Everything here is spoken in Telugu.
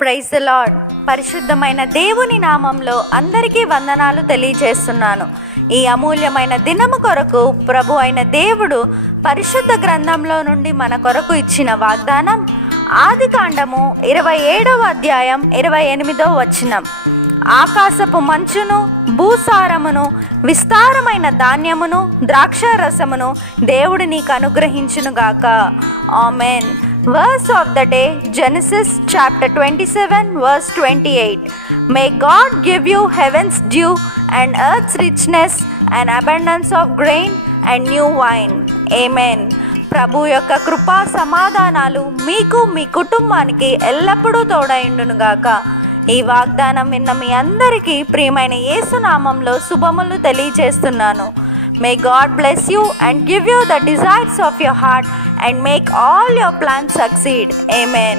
Praise the lord. పరిశుద్ధమైన దేవుని నామంలో అందరికీ వందనాలు తెలియజేస్తున్నాను. ఈ అమూల్యమైన దినము కొరకు ప్రభు అయిన దేవుడు పరిశుద్ధ గ్రంథంలో నుండి మన కొరకు ఇచ్చిన వాగ్దానం ఆదికాండము 27వ అధ్యాయం 28వ వచనం. ఆకాశపు మంచును, భూసారమును, విస్తారమైన ధాన్యమును, ద్రాక్షారసమును దేవుడు నీకు అనుగ్రహించునుగాక. Amen. Verse of the day, Genesis chapter 27 verse 28. May God give you heaven's dew and earth's richness and abundance of grain and new wine. Amen. ప్రభు యొక్క కృపా సమాధానాలు మీకు మీ కుటుంబానికి ఎల్లప్పుడూ తోడైండునుగాక. ఈ వాగ్దానం విన్న మీ అందరికీ ప్రియమైన యేసు నామంలో శుభములు తెలియజేస్తున్నాను. May God bless you and give you the desires of your heart and make all your plans succeed. Amen.